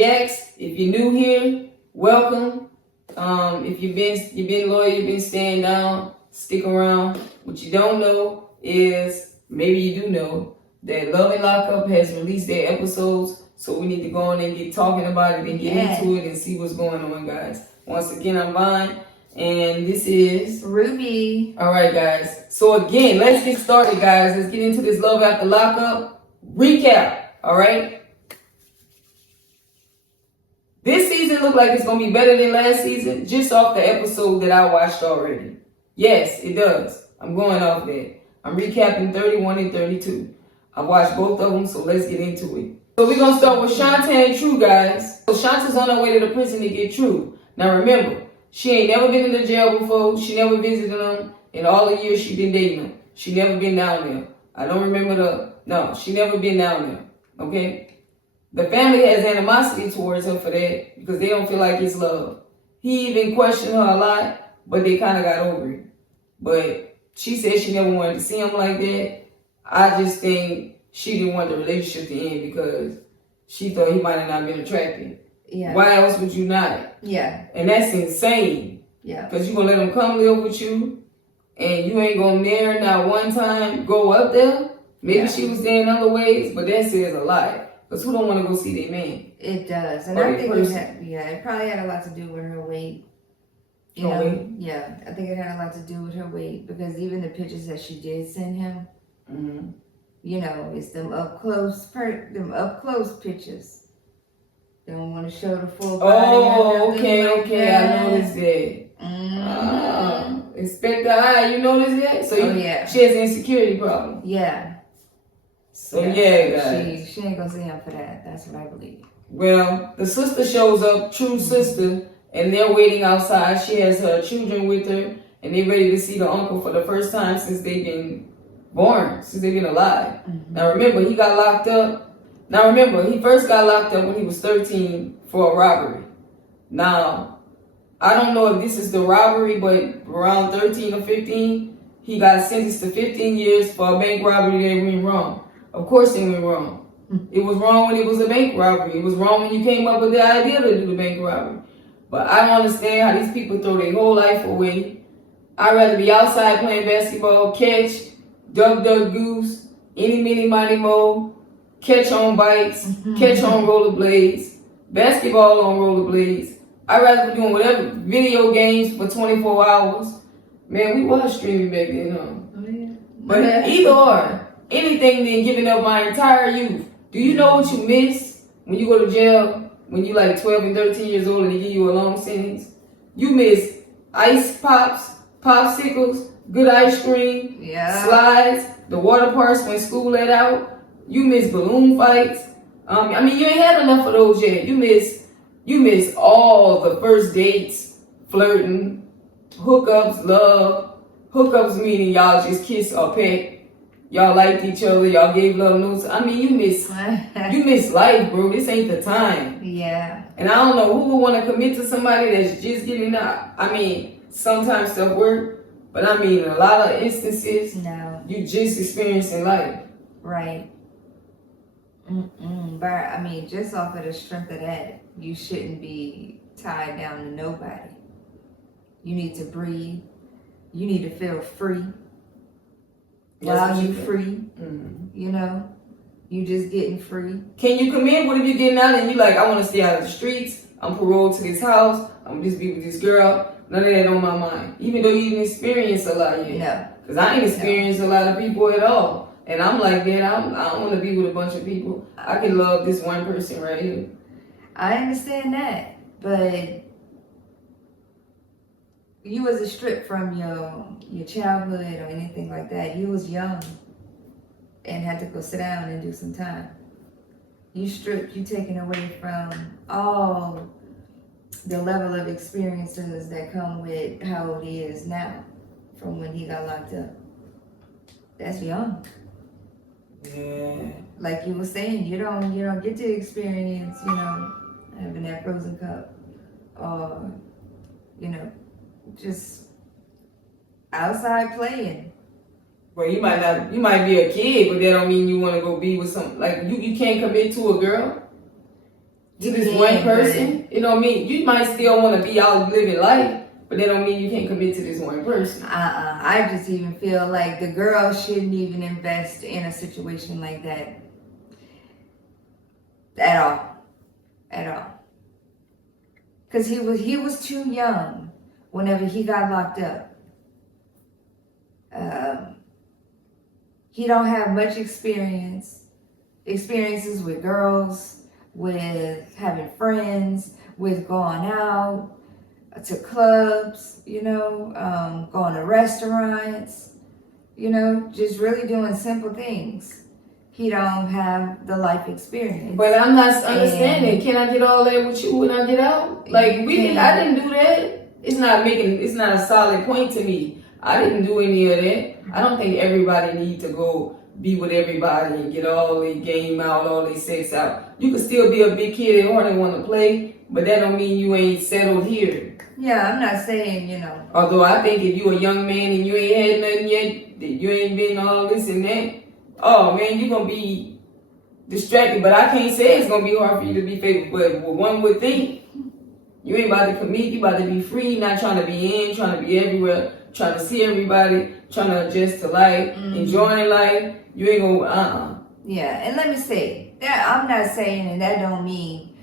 reacts. If you're new here, welcome. If you've been loyal, you've been staying down, stick around. What you don't know is, maybe you do know, that Love and Lockup has released their episodes, so we need to go on and get talking about it and get into it and see what's going on, guys. Once again, I'm Vine, and this is Ruby. All right, guys. So again, let's get started, guys. Let's get into this Love After Lockup recap. All right. This season looked like it's gonna be better than last season, just off the episode that I watched already. Yes, it does. I'm going off that. I'm recapping 31 and 32. I watched both of them, so let's get into it. So we're going to start with Shanta and True, guys. So Shanta's on her way to the prison to get True. Now remember, she ain't never been in the jail before. She never visited him. In all the years she been dating him, she never been down there. I don't remember she never been down there. Okay? The family has animosity towards her for that because they don't feel like it's love. He even questioned her a lot, but they kind of got over it. But she said she never wanted to see him like that. I just think she didn't want the relationship to end because she thought he might have not been attractive. Yeah. Why else would you not? Yeah. And that's insane. Yeah. Because you're going to let him come live with you and you ain't going to marry not one time, go up there. Maybe she was there in other ways, but that says a lot. Because who don't want to go see their man? It does. And I think it probably had a lot to do with her weight. You know? Weight? Yeah. I think it had a lot to do with her weight because even the pictures that she did send him, you know, it's them up close pictures. They don't want to show the full body. Oh, okay. I noticed that. Inspect the eye. You noticed that? So she has an insecurity problem. Yeah. So guys. She ain't gonna see him for that. That's what I believe. Well, the sister shows up, True sister, and they're waiting outside. She has her children with her, and they're ready to see the uncle for the first time since they've been born, since they've been alive. Now remember, he got locked up. He first got locked up when he was 13 for a robbery. Now, I don't know if this is the robbery, but around 13 or 15, he got sentenced to 15 years for a bank robbery that went wrong. Of course it went wrong. It was wrong when it was a bank robbery. It was wrong when you came up with the idea to do the bank robbery. But I don't understand how these people throw their whole life away. I'd rather be outside playing basketball, catch, duck, goose, any, mini, mighty, mo, catch on bikes, catch on rollerblades, basketball on rollerblades. I'd rather be doing whatever, video games for 24 hours. Man, we was streaming back then, huh? Oh, yeah. But either or, anything than giving up my entire youth. Do you know what you miss when you go to jail, when you like 12 and 13 years old and they give you a long sentence? You miss ice pops, popsicles, good ice cream, slides, the water parks when school let out. You miss balloon fights. You ain't had enough of those yet. You miss all the first dates, flirting, hookups, love. Hookups meaning y'all just kiss or peck. Y'all liked each other. Y'all gave love notes. You miss life, bro. This ain't the time. Yeah. And I don't know who would want to commit to somebody that's just getting out. Sometimes stuff work, but a lot of instances, no. You just experiencing life. Right. But just off of the strength of that, you shouldn't be tied down to nobody. You need to breathe. You need to feel free. While you free, you know, you just getting free. Can you commit? What if you're getting out and you like, I want to stay out of the streets. I'm paroled to this house. I'm gonna just be with this girl. None of that on my mind. Even though you didn't experience a lot yet. No. Because I ain't experienced a lot of people at all. And I'm like that. I don't want to be with a bunch of people. I can love this one person right here. I understand that, but you wasn't stripped from your childhood or anything like that. You was young and had to go sit down and do some time. You stripped, you taken away from all the level of experiences that come with how it is now from when he got locked up. That's young. Yeah. Like you were saying, you don't get to experience, having that frozen cup or, just outside playing. Well, you might be a kid, but that don't mean you want to go be with some, like you can't commit to a girl. to this one person. It don't mean you might still want to be out living life, but that don't mean you can't commit to this one person. I just even feel like the girl shouldn't even invest in a situation like that at all. Because he was too young whenever he got locked up. He don't have much experiences with girls, with having friends, with going out to clubs, going to restaurants, just really doing simple things. He don't have the life experience. But I'm not understanding. Can I get all that with you when I get out? Like I didn't do that. It's not a solid point to me. I didn't do any of that. I don't think everybody need to go be with everybody and get all their game out, all their sex out. You can still be a big kid and only want to play, but that don't mean you ain't settled here. Yeah, I'm not saying, Although I think if you a young man and you ain't had nothing yet, that you ain't been all this and that, oh man, you're going to be distracted. But I can't say it's going to be hard for you to be faithful. But one would think you ain't about to commit, you about to be free, not trying to be in, trying to be everywhere, trying to see everybody, trying to adjust to life, enjoying life. You ain't gonna, Yeah, and let me say, that I'm not saying, and that don't mean,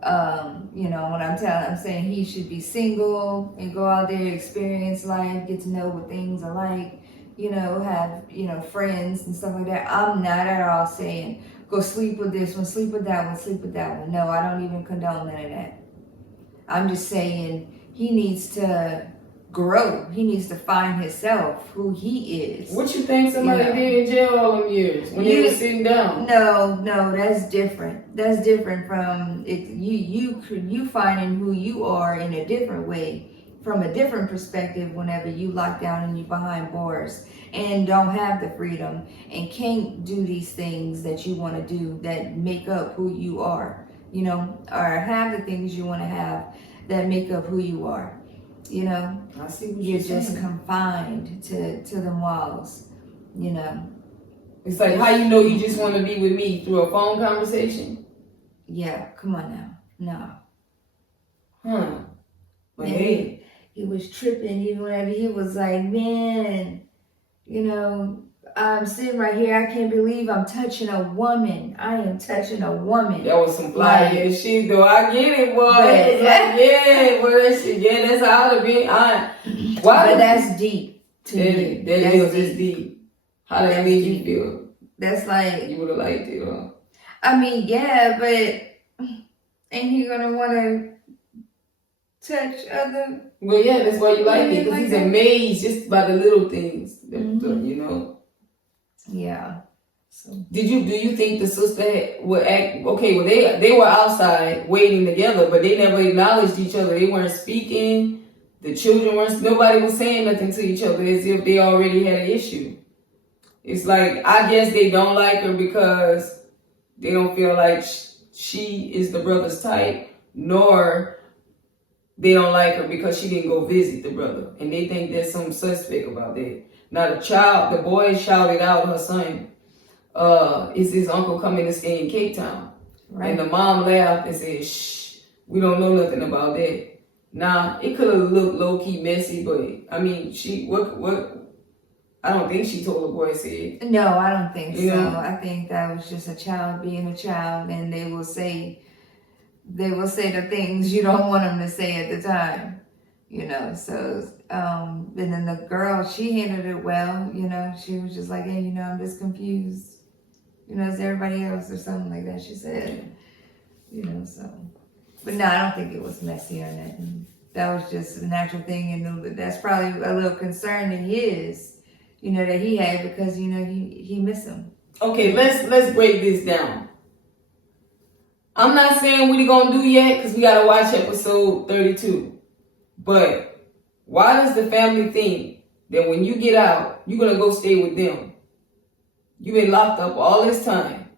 when I'm saying he should be single and go out there, experience life, get to know what things are like, have, friends and stuff like that. I'm not at all saying, go sleep with this one, sleep with that one, sleep with that one. No, I don't even condone none of that. I'm just saying he needs to grow. He needs to find himself, who he is. What you think somebody did in jail all them years when they were sitting down? No, that's different. That's different from you finding who you are in a different way, from a different perspective whenever you lock down and you behind bars and don't have the freedom and can't do these things that you want to do that make up who you are, or have the things you want to have that make up who you are. I see what you're just confined to them walls, It's like how you know you just want to be with me through a phone conversation? Yeah, come on now. No. But hey. He was tripping even whenever he was like, man, I'm sitting right here. I can't believe I'm touching a woman. I am touching a woman. That was some fly shit though. I get it, boy. That's how it be. But that's deep to me. That is deep. How did that make you feel? That's like, you would have liked it, huh? I mean, yeah, but ain't he gonna want to touch other? Well, yeah, that's why you like it, because he's amazed just by the little things, Yeah. So. Do you think the sister would act okay? Well, they were outside waiting together, but they never acknowledged each other. They weren't speaking. The children weren't. Nobody was saying nothing to each other as if they already had an issue. It's like, I guess they don't like her because they don't feel like she is the brother's type, nor they don't like her because she didn't go visit the brother, and they think there's some suspect about that. Now the boy shouted out her son, is his uncle coming to stay in Cape Town? Right. And the mom laughed and said, shh, we don't know nothing about that. Now, it could have looked low-key messy, but, I mean, I don't think she told the boy to say it. No, I don't think so. I think that was just a child being a child, and they will say the things you don't want them to say at the time, so, and then the girl, she handled it well, she was just like, hey, I'm just confused, as everybody else or something like that, she said, so, but no, I don't think it was messy or nothing. That was just a natural thing, and that's probably a little concern of his, that he had, because, he missed him. Okay, let's break this down. I'm not saying what he gonna do yet, because we gotta watch episode 32. But why does the family think that when you get out, you're gonna go stay with them? You've been locked up all this time.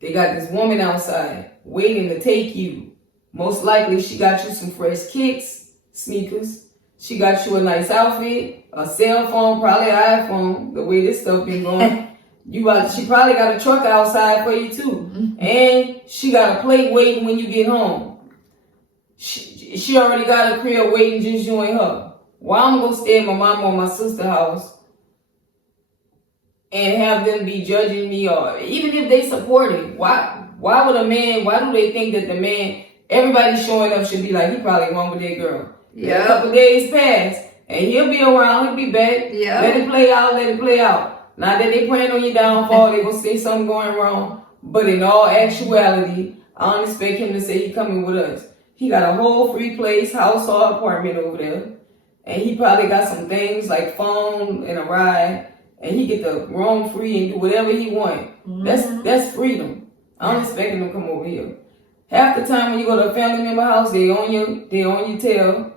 They got this woman outside waiting to take you. Most likely she got you some fresh kicks, sneakers. She got you a nice outfit, a cell phone, probably an iPhone, the way this stuff been going. She probably got a truck outside for you too. And she got a plate waiting when you get home. She already got a crib waiting, just you and her. Why I'm gonna stay at my mom or my sister's house and have them be judging me, or even if they support it? Why would a man, why do they think that the man, everybody showing up should be like, he probably wrong with that girl? Yeah. A couple days pass and he'll be around, he'll be back. Yeah. Let it play out. Not that they praying on your downfall, they gonna say something going wrong. But in all actuality, I don't expect him to say he coming with us. He got a whole free place, house or apartment over there. And he probably got some things like phone and a ride. And he get to roam free and do whatever he want. That's freedom. I don't expect him to come over here. Half the time when you go to a family member house, they on your tail.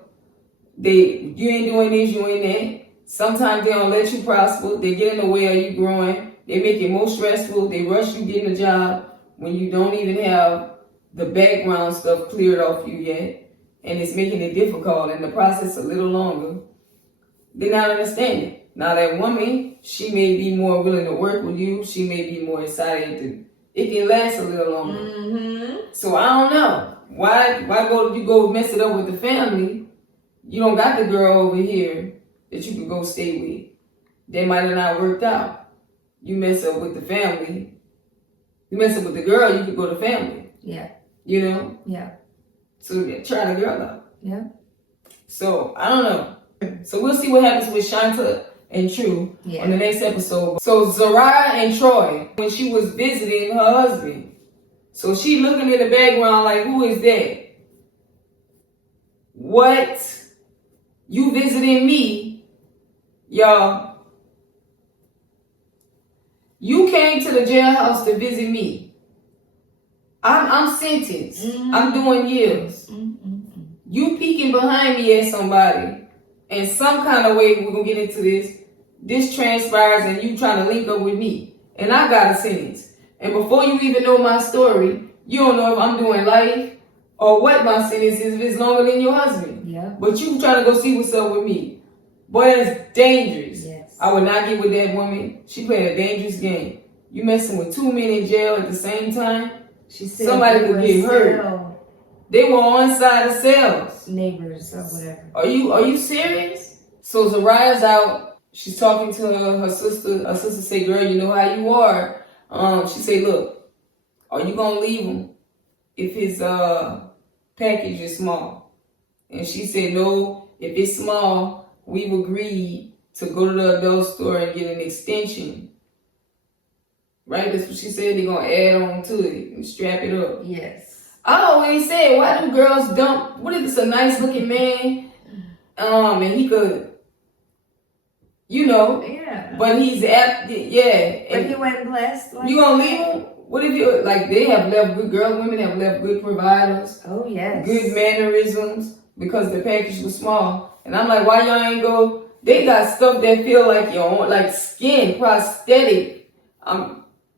You ain't doing this, you ain't that. Sometimes they don't let you prosper. They get in the way of you growing. They make it more stressful. They rush you getting a job when you don't even have the background stuff cleared off you yet. And it's making it difficult and the process a little longer. They're not understanding. Now that woman, she may be more willing to work with you. She may be more excited it can last a little longer. So I don't know. Why you go mess it up with the family? You don't got the girl over here that you could go stay with. They might have not worked out. You mess up with the family. You mess up with the girl, you could go to family. Yeah. You know? Yeah. So try the girl out. Yeah. So I don't know. So we'll see what happens with Shanta and True on the next episode. So Zariah and Troy, when she was visiting her husband. So she looking in the background like, who is that? What? You visiting me? Y'all. You came to the jailhouse to visit me. I'm sentenced. I'm doing years. You peeking behind me at somebody. And some kind of way, we're going to get into this. This transpires and you trying to link up with me. And I got a sentence. And before you even know my story, you don't know if I'm doing life or what my sentence is if it's longer than your husband. Yeah. But you trying to go see what's up with me. Boy, that's dangerous. Yes. I would not get with that woman. She playing a dangerous game. You messing with two men in jail at the same time. She said somebody could get hurt. They were on side of cells. Neighbors or whatever. Are you serious? So Zariah's out. She's talking to her sister. Her sister say, girl, you know how you are. She say, look, are you going to leave him if his package is small? And she said, no, if it's small, we've agreed to go to the adult store and get an extension. Right? That's what she said. They're going to add on to it and strap it up. Yes. I always say, why do girls dump? What if it's a nice looking man? And he could, you know. Yeah. But he's but he wasn't blessed. Like you gonna leave him? What if you like? They have left good women have left good providers. Oh yes. Good mannerisms because the package was small. And I'm like, why y'all ain't go? They got stuff that feel like your own, like skin prosthetic.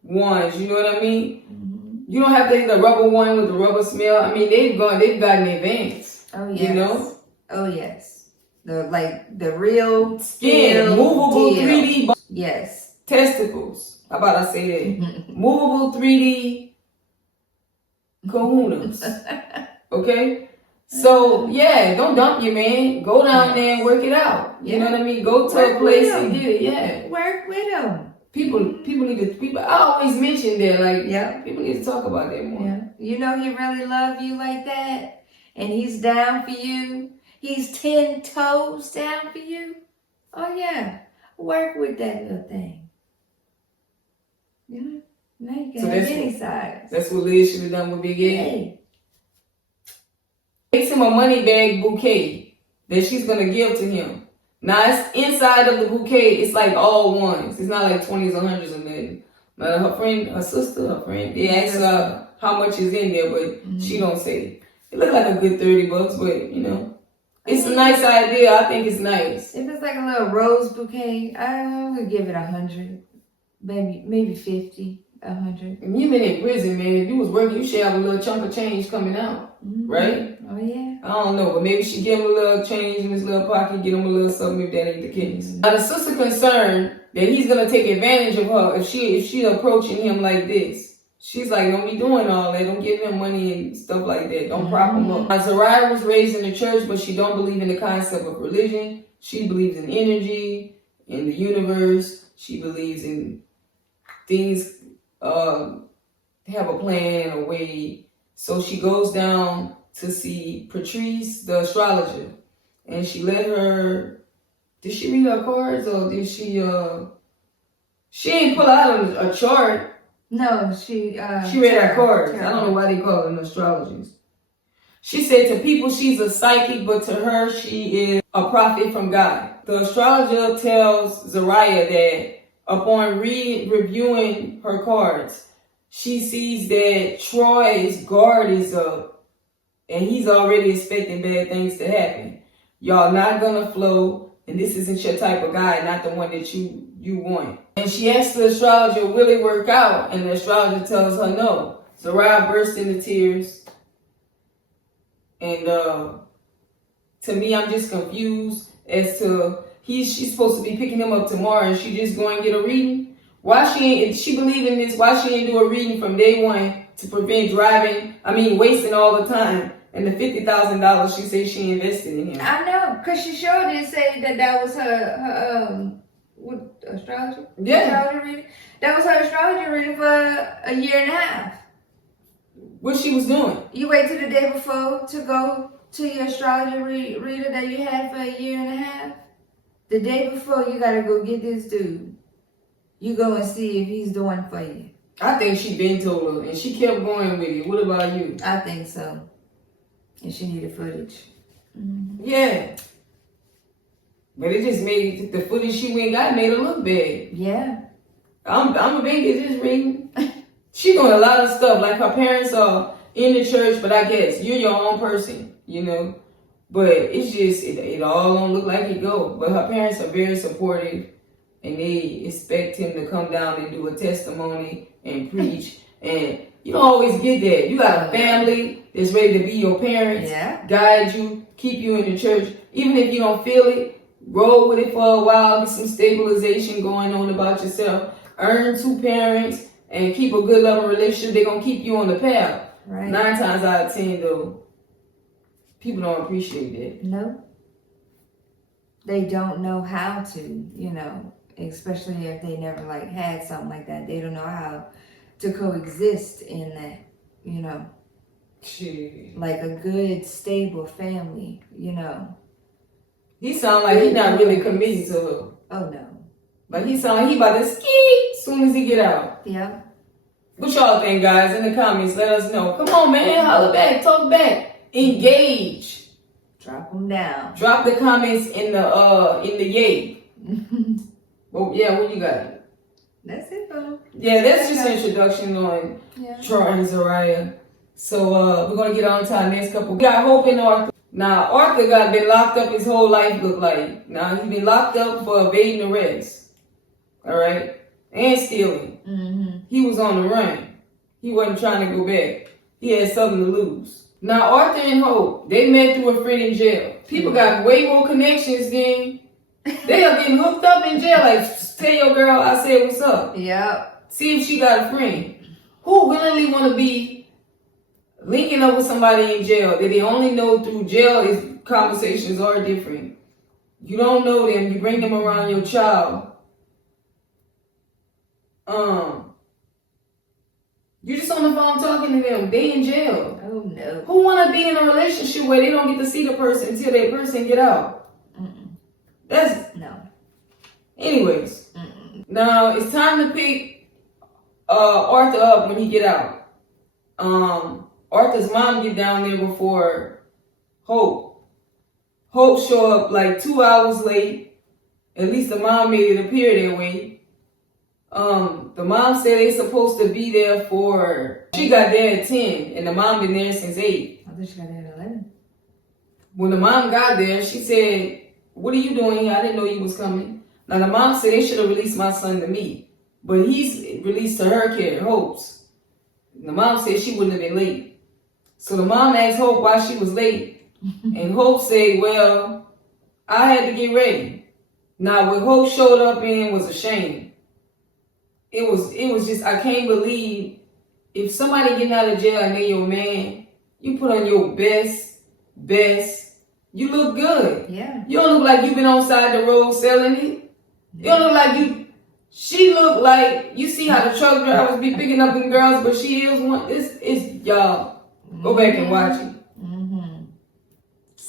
Ones. You know what I mean? You don't have to get the rubber one with the rubber smell. I mean, they've gotten advanced. Oh yes. You know? Oh yes. The real skin, movable 3D. Yes. Testicles. How about I say that? Movable 3D kahunas. Okay? So yeah, don't dump your man. Go down there and work it out. You know what I mean? Go to a place and get it. Yeah. Work with him. People need to, I always mention that, like, people need to talk about that more. Yeah. You know he really love you like that, and he's down for you. He's 10 toes down for you. Oh, yeah. Work with that little thing. You know? Now you can have any size. That's what Liz should have done with Big Ed. Makes him a money bag bouquet that she's going to give to him. Now, it's inside of the bouquet, it's like all ones. It's not like 20s or 100s or nothing. Now, her sister, they ask her how much is in there, but she don't say. It look like a good $30, but, you know. It's a nice idea. I think it's nice. If it's like a little rose bouquet, I would give it 100. Maybe 50, 100. And you been in prison, man. If you was working, you should have a little chunk of change coming out, right? Oh, yeah. I don't know, but maybe she give him a little change in his little pocket, get him a little something if that ain't the case. Now the sister concerned that he's gonna take advantage of her if she approaching him like this. She's like, don't be doing all that. Don't give him money and stuff like that. Don't prop him up. Now, Zariah was raised in the church, but she don't believe in the concept of religion. She believes in energy, in the universe. She believes in things have a plan and a way. So she goes down to see Patrice, the astrologer, and she let her. Did she read her cards or did she? She ain't pull out a chart. No, she read her cards. I don't know why they call them astrologies. She said to people she's a psychic, but to her she is a prophet from God. The astrologer tells Zariah that upon reviewing her cards, she sees that Troy's guard is up and he's already expecting bad things to happen. Y'all not gonna flow, and this isn't your type of guy, not the one that you want. And she asks the astrologer, will it work out? And the astrologer tells her no. Zariah burst into tears. And to me, I'm just confused as to she's supposed to be picking him up tomorrow and she just going to get a reading. Why if she believe in this, why she ain't do a reading from day one to prevent wasting all the time? And the $50,000 she said she invested in him. I know, because she sure did say that was her what, astrology? Yeah. Astrology reading? That was her astrology reading for a year and a half. What she was doing? You wait till the day before to go to your astrology reader that you had for a year and a half. The day before, you got to go get this dude. You go and see if he's the one for you. I think she been told her, and she kept going with it. What about you? I think so. And she needed footage. Mm-hmm. Yeah. But it just made the footage she went got made her look bad. Yeah. I'm a big get this reading. She doing a lot of stuff. Like her parents are in the church, but I guess you're your own person, you know. But it's just it all don't look like it go. But her parents are very supportive, and they expect him to come down and do a testimony and preach. And you don't always get that. You got a family that's ready to be your parents, guide you, keep you in the church, even if you don't feel it. Roll with it for a while, get some stabilization going on about yourself. Earn 2 parents and keep a good loving relationship. They're going to keep you on the path. Right. 9 times out of 10, though, people don't appreciate that. No. They don't know how to, you know, especially if they never had something like that. They don't know how to coexist in that, you know. Shit. Like a good, stable family, you know. He sound like he's not really committed to her. Oh, no. Like he sound like he about to ski as soon as he get out. Yeah. What y'all think, guys? In the comments, let us know. Come on, man. Holler back. Talk back. Engage. Drop them down. Drop the comments in the yay. Well, yeah, what you got? That's it, though. Yeah, that's just an introduction on Troy and Zariah. So we're gonna get on to our next couple. We got Hope and Arthur. Now Arthur been locked up his whole life. Look like now he's been locked up for evading arrest. All right, and stealing. Mm-hmm. He was on the run. He wasn't trying to go back. He had something to lose. Now Arthur and Hope, they met through a friend in jail. People got way more connections than they are getting hooked up in jail. Like, tell your girl I said what's up. Yep. See if she got a friend who willingly want to be linking up with somebody in jail that they only know through jail. Is conversations are different. You don't know them. You bring them around your child. You just on the phone talking to them. They in jail. Oh no. Who want to be in a relationship where they don't get to see the person until that person get out? Mm-mm. That's no. Anyways, Now it's time to pick Arthur up when he get out. Arthur's mom get down there before Hope. Hope show up like 2 hours late. At least the mom made it appear that way. The mom said they supposed to be there she got there at 10 and the mom been there since 8. I thought she got there at 11. When the mom got there, she said, "What are you doing here? I didn't know you was coming." Now the mom said they should have released my son to me, but he's released to her care, Hope's. The mom said she wouldn't have been late. So the mom asked Hope why she was late. And Hope said, well, I had to get ready. Now, what Hope showed up in was a shame. It was just, I can't believe if somebody getting out of jail and they your man, you put on your best, you look good. Yeah. You don't look like you've been on side the road selling it. You don't look like she looked like, you see how the truck drivers be picking up them girls, but she is one, it's y'all, go back and watch it.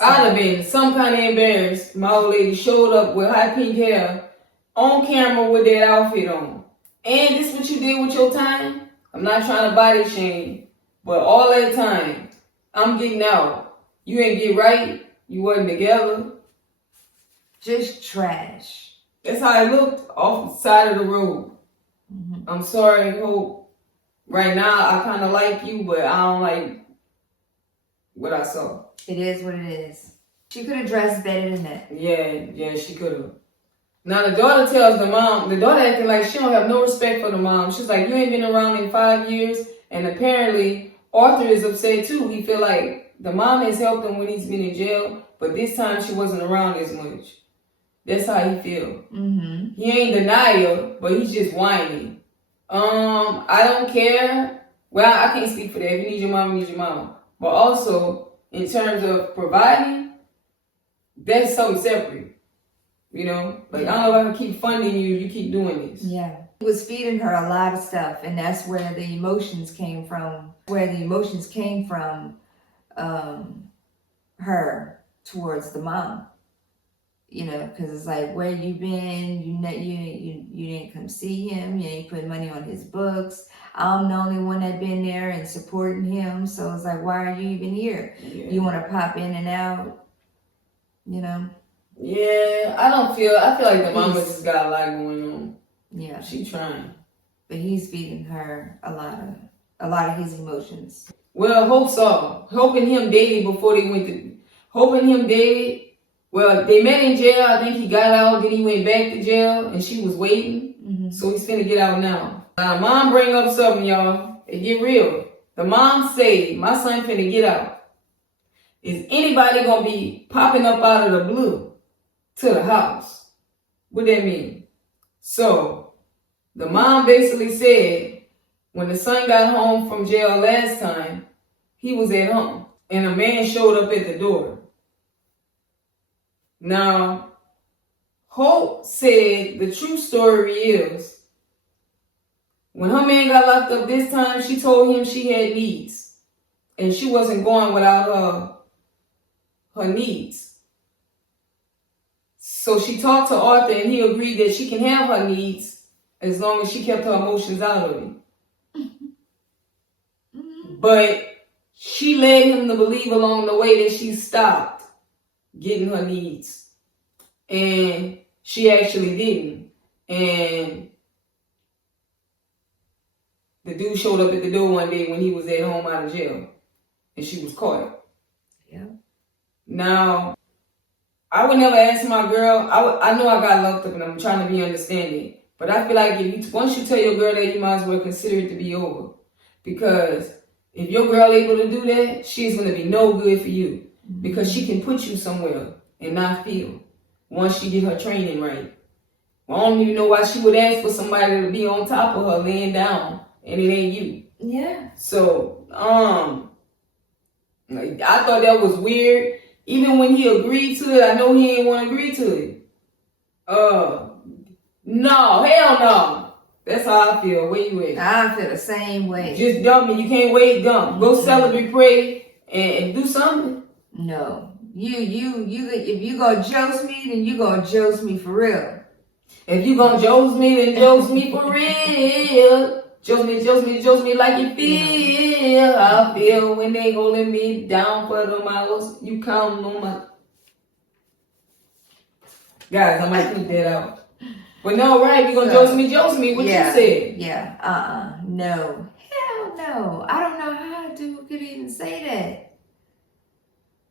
I'd have been some kind of embarrassed. My old lady showed up with high pink hair on camera with that outfit on. And this what you did with your time? I'm not trying to body shame, but all that time, I'm getting out. You ain't get right. You wasn't together. Just trash. That's how it looked off the side of the road. I'm sorry, Hope. Right now, I kind of like you, but I don't like what I saw. It is what it is. She could have dressed better than that. Yeah, she could have. Now the daughter tells the daughter acting like she don't have no respect for the mom. She's like, you ain't been around in 5 years. And apparently, Arthur is upset too. He feel like the mom has helped him when he's been in jail, but this time she wasn't around as much. That's how he feel. He ain't denial, but he's just whiny. I don't care. Well, I can't speak for that. If you need your mom, you need your mom. But also, in terms of providing, that's something separate. You know? Like, I don't know if I can keep funding you, you keep doing this. Yeah. He was feeding her a lot of stuff, and that's where the emotions came from. Her towards the mom. You know, because it's like, where you been? You didn't come see him. You ain't put money on his books. I'm the only one that been there and supporting him. So it's like, why are you even here? Yeah. You want to pop in and out, you know? Yeah, I feel like the mama just got a lot going on. Yeah. She trying. But he's feeding her a lot of his emotions. Well, Hope and him dated before they went to, Hope and him dated. Well, they met in jail. I think he got out. Then he went back to jail, and she was waiting. So he's finna get out now. Now, mom bring up something, y'all. It get real. The mom say, my son finna get out. Is anybody gonna be popping up out of the blue to the house? What that mean? So, the mom basically said, when the son got home from jail last time, he was at home, and a man showed up at the door. Now, Hope said the true story is, when her man got locked up this time, she told him she had needs. And she wasn't going without her needs. So she talked to Arthur and he agreed that she can have her needs as long as she kept her emotions out of it. But she led him to believe along the way that she stopped getting her needs. And she actually didn't. And the dude showed up at the door one day when he was at home out of jail. And she was caught. Yeah. Now, I would never ask my girl. I know I got locked up and I'm trying to be understanding. But I feel like once you tell your girl that, you might as well consider it to be over. Because if your girl able to do that, she's going to be no good for you. Because she can put you somewhere and not feel once she get her training right. Well, I don't even know why she would ask for somebody to be on top of her laying down and it ain't you. Yeah. So, I thought that was weird. Even when he agreed to it, I know he ain't want to agree to it. No, hell no. That's how I feel. Where you at? I feel the same way. Just dump me. You can't wait, dump. Go celebrate, pray, and do something. No. If you gonna jose me, then you gonna jose me for real. If you gonna jose me, then jose me for real. Jose me like you feel. I feel when they holding me down for the miles. You count on my... Guys, I might keep that out. But no, right, you gonna jose me, what you said. Yeah, no. Hell no. I don't know how a dude could even say that.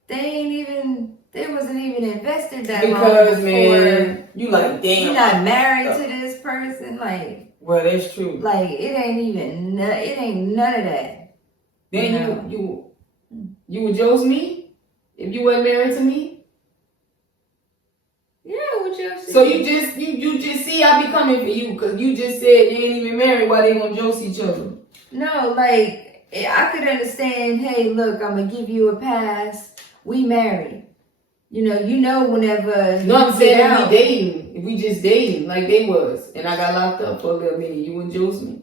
They wasn't even invested that long because, before. man, you like, damn. You're not married to this person, like. Well, that's true. Like, it ain't none of that. Then You would Josie me if you weren't married to me? Yeah, with Josie. So you just see I be coming for you because you just said they ain't even married. Why they gonna Josie each other? No, like I could understand. Hey, look, I'm gonna give you a pass. We married. You know, whenever. No, I'm saying if we dating, if we just dating like they was, and I got locked up for a little minute, you would Josie me?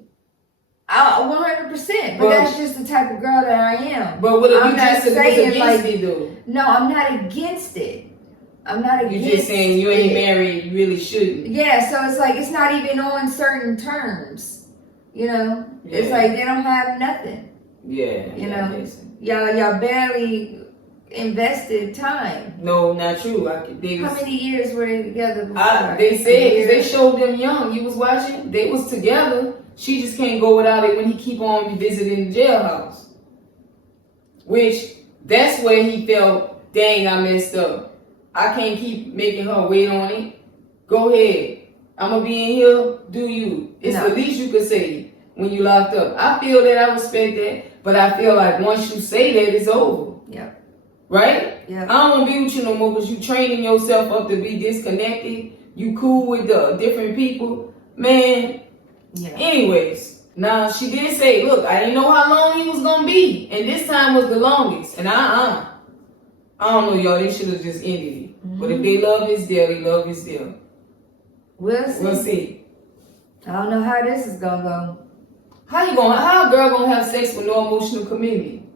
100%. But that's just the type of girl that I am. But what if I'm you not just was saying against it though? No, I'm not against it. I'm not against it. You just saying you ain't married, you really shouldn't. Yeah, so it's like it's not even on certain terms. It's like they don't have nothing. Yeah. Y'all barely invested time. No, not true. How many years were they together before? They said they showed them young. You was watching. They was together. She just can't go without it when he keep on visiting the jailhouse. Which that's where he felt, dang, I messed up. I can't keep making her wait on it. Go ahead. I'm gonna be in here. Do you? It's the least you could say when you locked up. I feel that. I respect that. But I feel like once you say that, it's over. Yep. Right? Yeah. I don't want to be with you no more because you training yourself up to be disconnected. You cool with the different people. Man. Yeah. Anyways, now she did say, look, I didn't know how long he was going to be. And this time was the longest. And I don't know, y'all. They should have just ended it. Mm-hmm. But if they love is there, they love is there. We'll see. I don't know how this is going to go. How a girl going to have sex with no emotional commitment?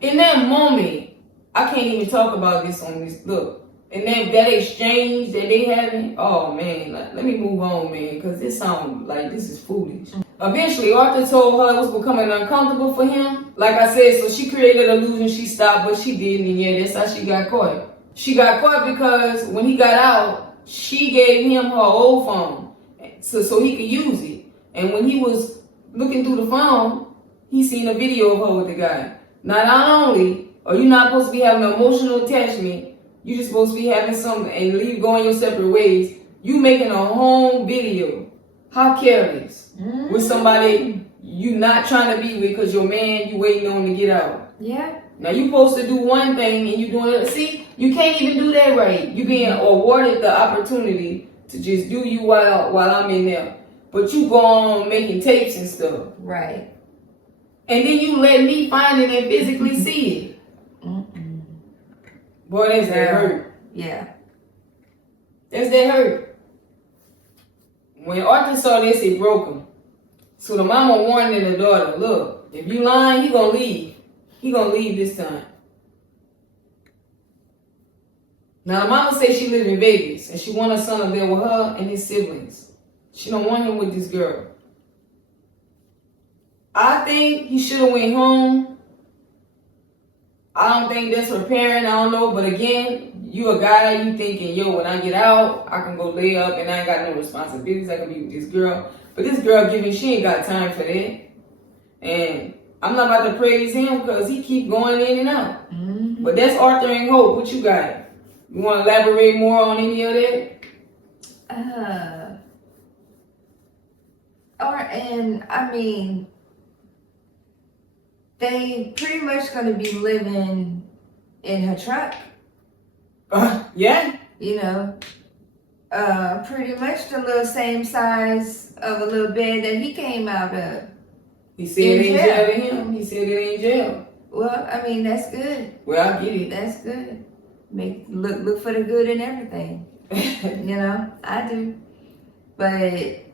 In that moment, I can't even talk about this on this. Look, and that exchange that they having, oh man, let me move on, man, because this sounds like this is foolish. Eventually, Arthur told her it was becoming uncomfortable for him. Like I said, so she created an illusion she stopped, but she didn't, and yeah, that's how she got caught. She got caught because when he got out, she gave him her old phone so he could use it. And when he was looking through the phone, he seen a video of her with the guy. Not only are you not supposed to be having an emotional attachment, you just supposed to be having something and leave going your separate ways. You making a home video. How careless. With somebody you not trying to be with because your man you waiting on to get out. Yeah. Now you supposed to do one thing and you doing it. See, you can't even do that right. You being awarded the opportunity to just do you while I'm in there. But you go on making tapes and stuff. Right. And then you let me find it and physically see it. Boy, that's that hurt. Yeah. That's that hurt. When Arthur saw this, it broke him. So the mama warned the daughter, look, if you lying, he gonna leave. He gonna leave this time. Now the mama say she live in Vegas and she want her son to live with her and his siblings. She don't want him with this girl. I think he should have went home. I don't think that's her parent. I don't know. But again, you a guy, you thinking, yo, when I get out, I can go lay up and I ain't got no responsibilities. I can be with this girl. But this girl she ain't got time for that. And I'm not about to praise him because he keep going in and out. Mm-hmm. But that's Arthur and Hope. What you got? You want to elaborate more on any of that? They pretty much gonna be living in her truck. Yeah. Pretty much the little same size of a little bed that he came out of. He said it ain't jail to him. He said it ain't jail. Well, that's good. Well, I get it. That's good. Look for the good in everything. I do. But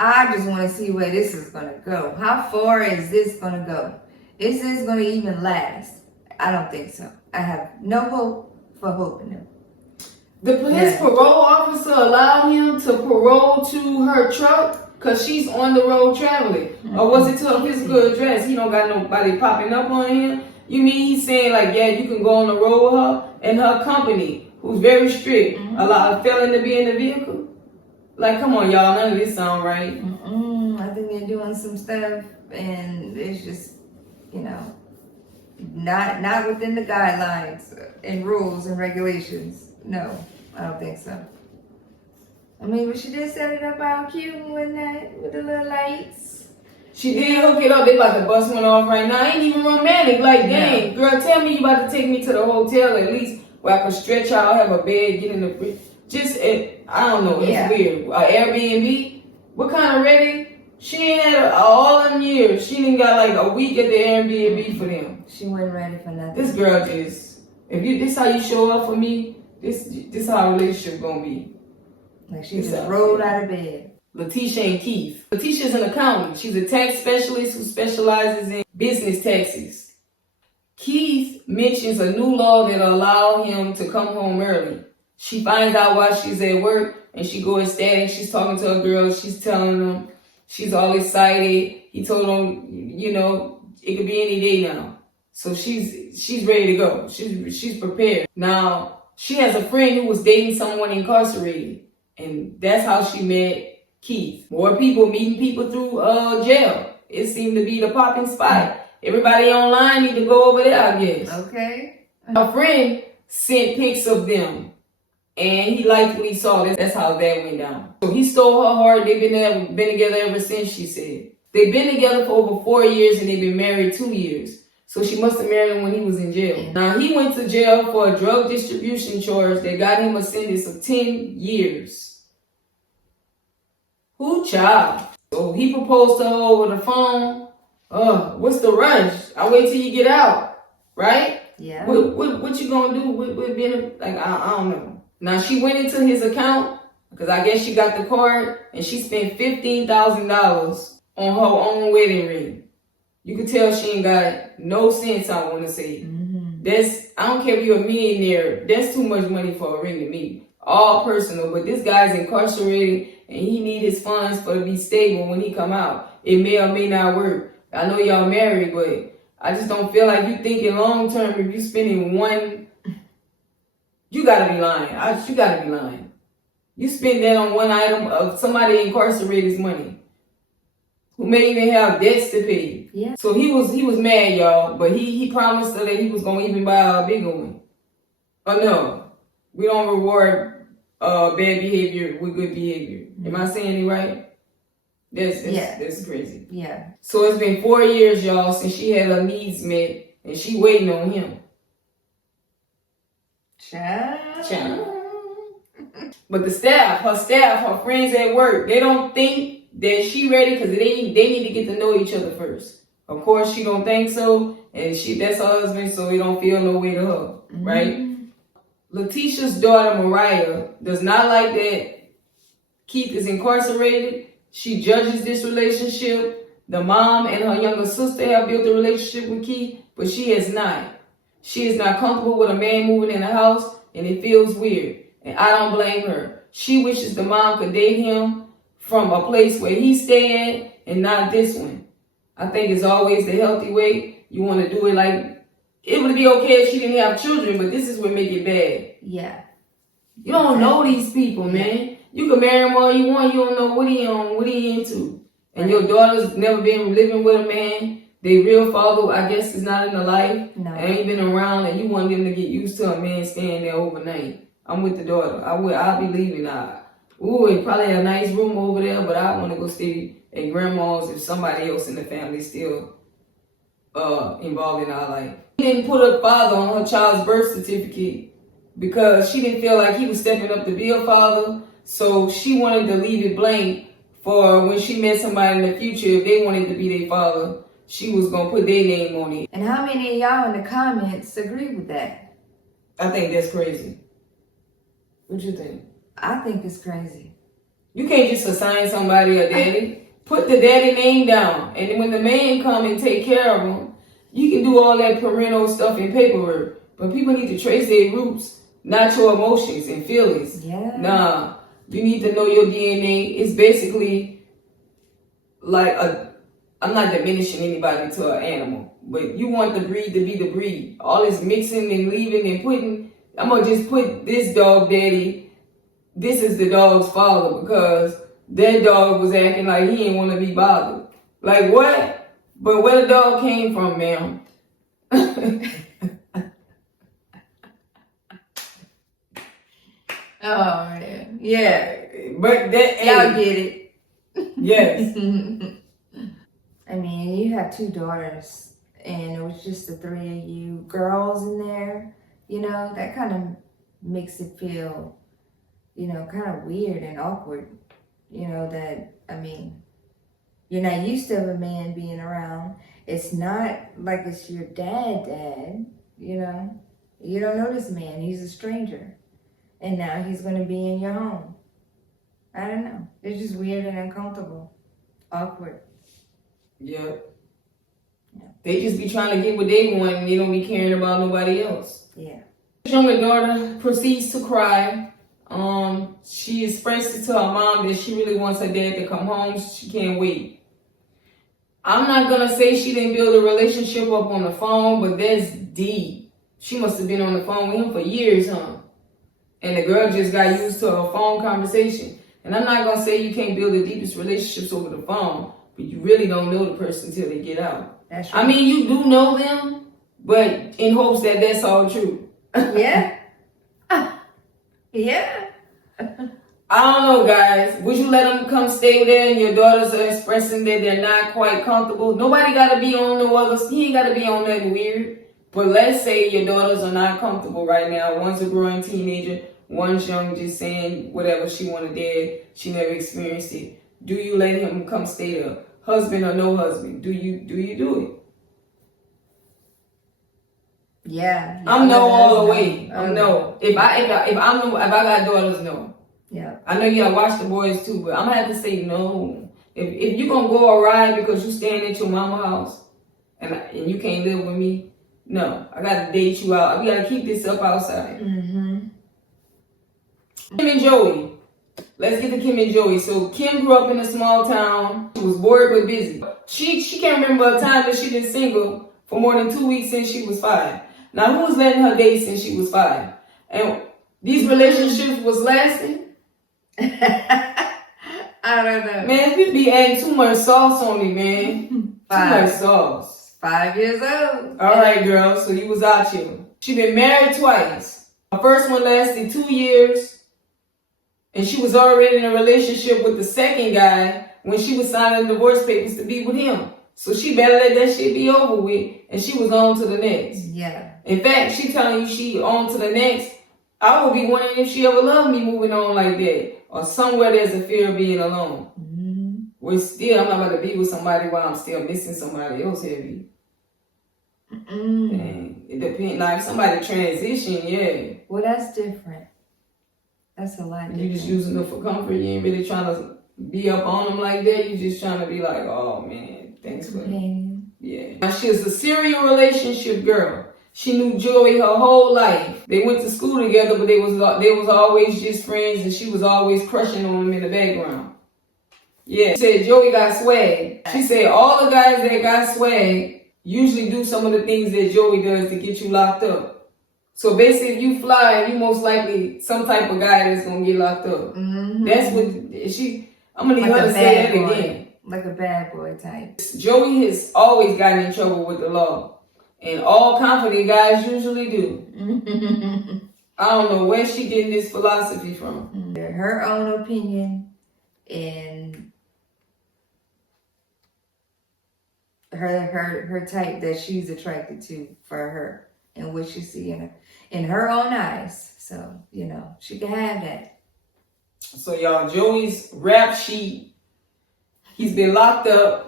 I just want to see where this is going to go. How far is this going to go? Is this going to even last? I don't think so. I have no hope for hoping him. His parole officer allowed him to parole to her truck because she's on the road traveling. Mm-hmm. Or was it to a physical address? He don't got nobody popping up on him. You mean he's saying like, yeah, you can go on the road with her and her company, who's very strict, allow a felon to be in the vehicle? Like, come on, y'all, none of this sound right. I think they're doing some stuff and it's just, not within the guidelines and rules and regulations. No, I don't think so. But she did set it up out cute with the little lights. She did hook it up. They about to bust one off right now. I ain't even romantic. Like, dang, girl, tell me you about to take me to the hotel at least where I can stretch out, have a bed, get in the fridge. Just, I don't know. It's weird. Airbnb? What kind of ready? She ain't had all them years. She didn't got like a week at the Airbnb for them. She wasn't ready for nothing. This girl just, this how you show up for me, this how a relationship gonna be. Like she just rolled out of bed. Letitia and Keith. Letitia's an accountant. She's a tax specialist who specializes in business taxes. Keith mentions a new law that allow him to come home early. She finds out while she's at work and she goes ecstatic. She's talking to her girls. She's telling them she's all excited. He told them, it could be any day now. So she's ready to go. She's prepared. Now, she has a friend who was dating someone incarcerated. And that's how she met Keith. More people meeting people through jail. It seemed to be the popping spot. Everybody online need to go over there, I guess. Okay. A friend sent pics of them, and he liked what he saw. That's how that went down. So he stole her heart. They've been together ever since, she said. They've been together for over 4 years, and they've been married 2 years. So she must have married him when he was in jail. Now, he went to jail for a drug distribution charge that got him a sentence of 10 years. Who child? So he proposed to her over the phone. What's the rush? I wait till you get out, right? Yeah. What you gonna do with being I don't know. Now she went into his account because I guess she got the card and she spent $15,000 on her own wedding ring. You can tell she ain't got no sense. I want to say I don't care if you're a millionaire. That's too much money for a ring to me. All personal, but this guy's incarcerated and he need his funds to be stable when he come out. It may or may not work. I know y'all married, but I just don't feel like you thinking long term. If you spending you gotta be lying. You gotta be lying. You spend that on one item of somebody incarcerated's money, who may even have debts to pay. Yeah. So he was mad, y'all, but he promised her that he was gonna even buy a bigger one. Oh no, we don't reward bad behavior with good behavior. Am I saying it right? That's crazy. Yeah. So it's been 4 years, y'all, since she had her needs met, and she waiting on him. Child. But her friends at work, they don't think that she ready because they need to get to know each other first. Of course, she don't think so, and that's her husband, so he don't feel no way to her, right? Letitia's daughter, Mariah, does not like that Keith is incarcerated. She judges this relationship. The mom and her younger sister have built a relationship with Keith, but she has not. She is not comfortable with a man moving in the house, and it feels weird. And I don't blame her. She wishes the mom could date him from a place where he stay at and not this one. I think it's always the healthy way. You want to do it like, it would be okay if she didn't have children, but this is what make it bad. Yeah. You don't know these people, man. You can marry him all you want. You don't know what he on, what he into. And your daughter's never been living with a man. Their real father, I guess, is not in the life. No. And ain't been around, and you want them to get used to a man staying there overnight. I'm with the daughter. I'll be leaving. It probably a nice room over there, but I want to go stay at grandma's if somebody else in the family still involved in our life. She didn't put her father on her child's birth certificate because she didn't feel like he was stepping up to be a father. So she wanted to leave it blank for when she met somebody in the future, if they wanted to be their father, she was going to put their name on it. And how many of y'all in the comments agree with that? I think that's crazy. What you think? I think it's crazy. You can't just assign somebody a daddy. Put the daddy name down. And then when the man come and take care of him, you can do all that parental stuff in paperwork. But people need to trace their roots, not your emotions and feelings. Yeah. Nah. You need to know your DNA. It's basically like I'm not diminishing anybody to an animal, but you want the breed to be the breed. All this mixing and leaving and putting, I'm going to just put this dog daddy, this is the dog's father because that dog was acting like he didn't want to be bothered. Like what? But where the dog came from, ma'am? Oh, man. Yeah. But that, y'all get it. Yes. And got 2 daughters, and it was just the 3 of you girls in there, you know, that kind of makes it feel, you know, kind of weird and awkward. You know, that, I mean, you're not used to a man being around. It's not like it's your dad, you know. You don't know this man. He's a stranger. And now he's going to be in your home. I don't know. It's just weird and uncomfortable. Awkward. Yep. Yeah. They just be trying to get what they want and they don't be caring about nobody else. Yeah. His younger daughter proceeds to cry. She expressed it to her mom that she really wants her dad to come home. She can't wait. I'm not gonna say she didn't build a relationship up on the phone, but that's deep. She must have been on the phone with him for years, huh? And the girl just got used to a phone conversation. And I'm not gonna say you can't build the deepest relationships over the phone, but you really don't know the person until they get out. That's right. I mean, you do know them, but in hopes that that's all true. Yeah. Yeah. I don't know, guys. Would you let them come stay there and your daughters are expressing that they're not quite comfortable? Nobody got to be on no other. He ain't got to be on nothing weird. But let's say your daughters are not comfortable right now. One's a growing teenager. One's young, just saying whatever she wanted there. She never experienced it. Do you let him come stay there? Husband or no husband? Do you do it? Yeah. I'm no all the way. I'm no. If I got daughters, no. Yeah. I know you gotta watch the boys too, but I'm gonna have to say no. If you gonna go a ride because you staying at your mama's house and you can't live with me, no. I gotta date you out. We gotta keep this up outside. Mm-hmm. Kim and Joey. Let's get to Kim and Joey. So Kim grew up in a small town. She was bored but busy. She can't remember a time that she been single for more than 2 weeks since she was 5. Now who was letting her date since she was 5? And these relationships was lasting. I don't know. Man, people be adding too much sauce on me, man. 5. Too much sauce. 5 years old. All right, girl. So you was out here. She been married twice. Her first one lasted 2 years. And she was already in a relationship with the second guy when she was signing divorce papers to be with him. So she better let that shit be over with. And she was on to the next. Yeah. In fact, she telling you she on to the next. I would be wondering if she ever loved me moving on like that. Or somewhere there's a fear of being alone. Mm-hmm. We're still, I'm not about to be with somebody while I'm still missing somebody else heavy. Dang. It depends. Like if somebody transition, yeah. Well, that's different. That's a lot different. You just using them for comfort. You ain't really trying to be up on them like that. You just trying to be like, oh man, thanks for it. Yeah. Now, she was a serial relationship girl. She knew Joey her whole life. They went to school together, but they was always just friends, and she was always crushing on him in the background. Yeah. She said Joey got swag. She said all the guys that got swag usually do some of the things that Joey does to get you locked up. So basically, if you fly, you most likely some type of guy that's gonna get locked up. Mm-hmm. That's what she. I'm gonna need her to say that again. Like a bad boy type. Joey has always gotten in trouble with the law. And all confident guys usually do. I don't know where she getting this philosophy from. Her own opinion and her type that she's attracted to for her and what she see in her own eyes. So, you know, she can have that. So y'all, Joey's rap sheet, he's been locked up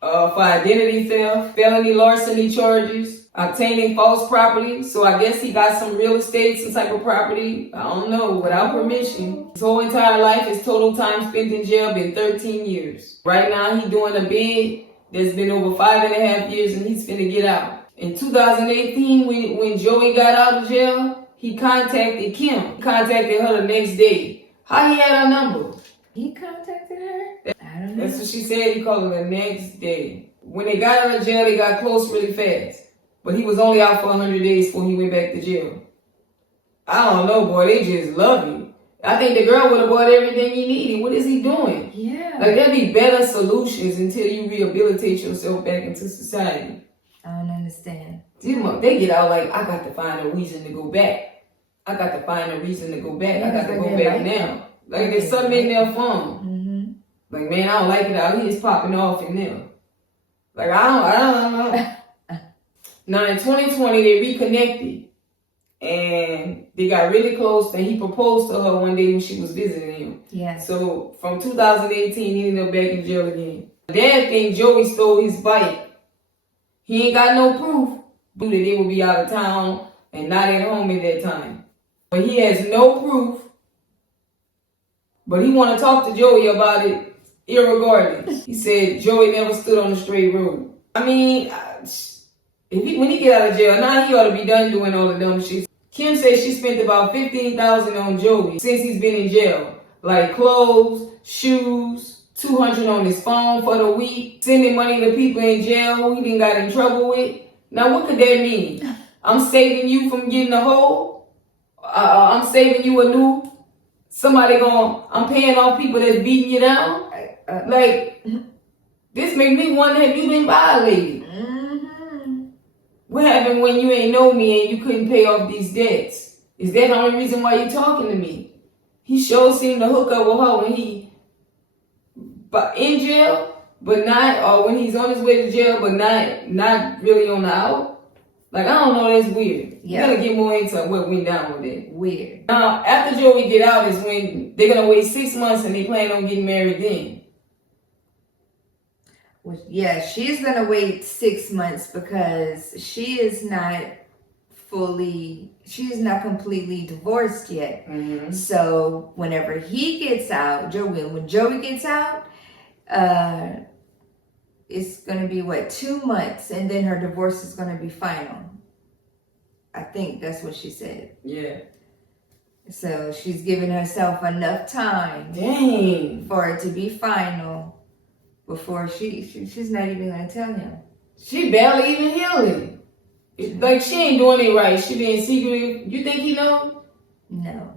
for identity theft, felony larceny charges, obtaining false property. So I guess he got some real estate, some type of property. I don't know, without permission. His whole entire life, his total time spent in jail been 13 years. Right now, he's doing a bid that's been over 5.5 years, and he's finna get out. In 2018, when Joey got out of jail, he contacted Kim. He contacted her the next day. How he had her number? He contacted her? I don't know. That's what she said. He called her the next day. When they got out of jail, they got close really fast. But he was only out for 100 days before he went back to jail. I don't know, boy. They just love you. I think the girl would have bought everything he needed. What is he doing? Yeah. Like, there'd be better solutions until you rehabilitate yourself back into society. I don't understand. They get out like, I got to find a reason to go back. I got to find a reason to go back. Yeah, I got to go back now. Like, there's something in their phone. Mm-hmm. Like, man, I don't like it out here. It's popping off in there. Like, I don't know. Now, in 2020, they reconnected. And they got really close, and he proposed to her one day when she was visiting him. Yeah. So, from 2018, he ended up back in jail again. Dad thinks Joey stole his bike. He ain't got no proof that they would be out of town and not at home at that time. But he has no proof. But he want to talk to Joey about it irregardless. He said Joey never stood on the straight road. I mean, when he get out of jail, now he ought to be done doing all the dumb shit. Kim said she spent about $15,000 on Joey since he's been in jail. Like clothes, shoes, $200 on his phone for the week, sending money to people in jail who he didn't got in trouble with. Now what could that mean? I'm saving you from getting a hole? I'm saving you a new? I'm paying off people that's beating you down? Like, this make me wonder, have you been violated? What happened when you ain't know me and you couldn't pay off these debts? Is that the only reason why you talking to me? He sure seemed to hook up with her when he in jail, but not, or when he's on his way to jail, but not really on the out. Like, I don't know, that's weird. Yeah. You gotta get more into what went down with it. Weird. Now, after Joey get out is when they're gonna wait 6 months and they plan on getting married then. Yeah, she's gonna wait 6 months because she's not completely divorced yet. Mm-hmm. So whenever he gets out, when Joey gets out, it's gonna be 2 months, and then her divorce is gonna be final. I think that's what she said. Yeah. So she's giving herself enough time. Dang. For it to be final. Before she's not even gonna tell him. She barely even healing. Like, she ain't doing it right. She being secretive. You think he know? No.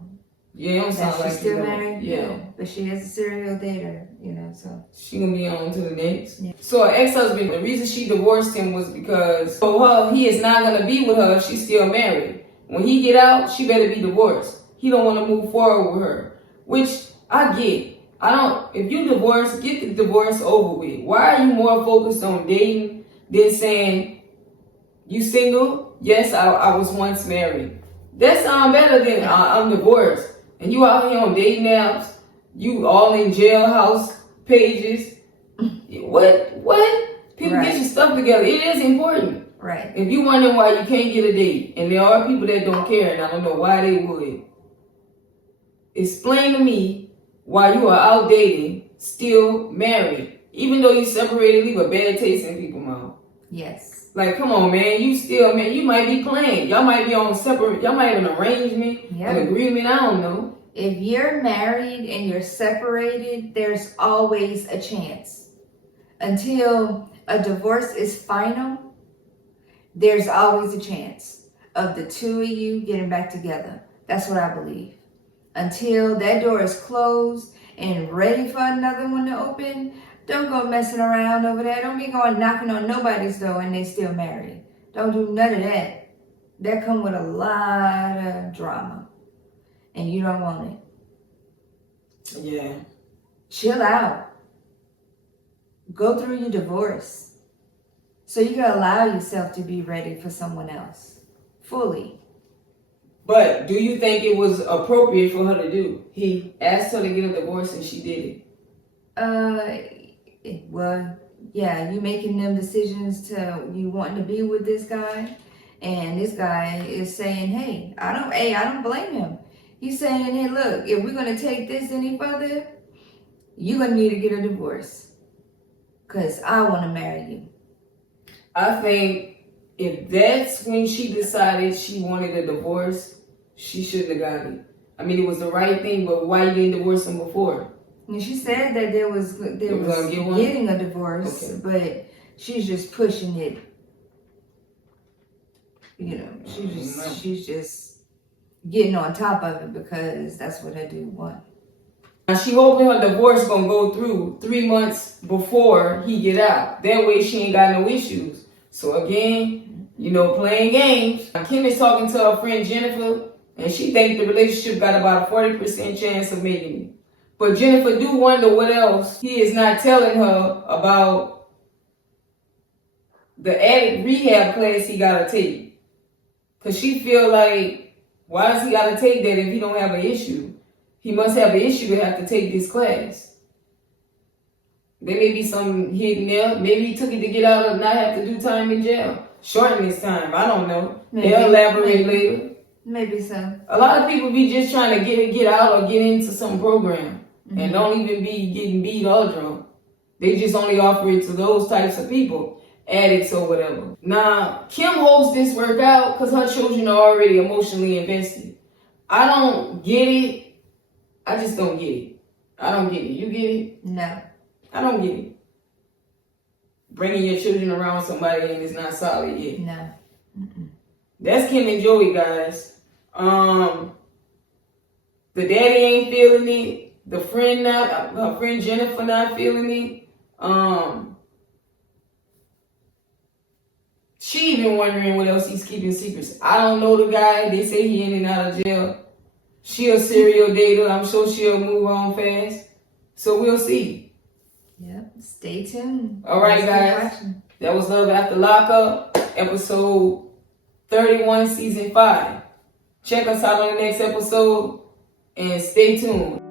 Yeah, it don't sound like she's still he know. married. Yeah. No. But she is a serial dater, so. She gonna be on to the next. Yeah. So her ex-husband, the reason she divorced him was because he is not gonna be with her if she's still married. When he get out, she better be divorced. He don't want to move forward with her, which I get. If you divorce, get the divorce over with. Why are you more focused on dating than saying, you single? Yes, I was once married. That sounds better than I'm divorced. And you out here on dating apps, you all in jailhouse pages. What? People, right. Get your stuff together. It is important. Right. If you wondering why you can't get a date, and there are people that don't care, and I don't know why they would, explain to me why you are out dating, still married, even though you separated, leave a bad taste in people's mouth. Yes. Like, come on, man, you might be playing. Y'all might be on separate, y'all might have an arrangement, an agreement, I don't know. If you're married and you're separated, there's always a chance. Until a divorce is final, there's always a chance of the two of you getting back together. That's what I believe. Until that door is closed and ready for another one to open, don't go messing around over there. Don't be going knocking on nobody's door and they still married. Don't do none of that. That come with a lot of drama. And you don't want it. Yeah. Chill out. Go through your divorce. So you can allow yourself to be ready for someone else. Fully. But do you think it was appropriate for her to do? He asked her to get a divorce and she did it. Well, yeah, you making them decisions to you wanting to be with this guy, and this guy is saying, hey, I don't blame him. He's saying, hey, look, if we're gonna take this any further, you're gonna need to get a divorce. Cause I wanna marry you. I think if that's when she decided she wanted a divorce, she shouldn't have got it. I mean, it was the right thing, but why you didn't divorce him before? And she said that there was getting a divorce, okay. But she's just pushing it. She's just getting on top of it because that's what her dude want. Now she hoping her divorce gonna go through 3 months before he get out. That way she ain't got no issues. So again, playing games. Kim is talking to her friend Jennifer, and she thinks the relationship got about a 40% chance of making it. But Jennifer do wonder what else he is not telling her about the addict rehab class he gotta take. Cause she feel like, why does he gotta take that if he don't have an issue? He must have an issue to have to take this class. There may be some hidden there. Maybe he took it to get out of not have to do time in jail. Shorten his time. I don't know. They'll elaborate later. Maybe so. A lot of people be just trying to get out or get into some program and don't even be getting beat or drunk. They just only offer it to those types of people, addicts or whatever. Now, Kim hosts this workout because her children are already emotionally invested. I don't get it. I just don't get it. I don't get it. You get it? No. I don't get it. Bringing your children around somebody and it's not solid yet. No. Mm-mm. That's Kim and Joey, guys. The daddy ain't feeling it. The friend not, her friend Jennifer not feeling it. She even wondering what else he's keeping secrets. I don't know the guy. They say he in and out of jail. She a serial dater. I'm sure she'll move on fast. So we'll see. Yep. Stay tuned. All right, guys. That was Love After Lockup, episode 31, season 5. Check us out on the next episode and stay tuned.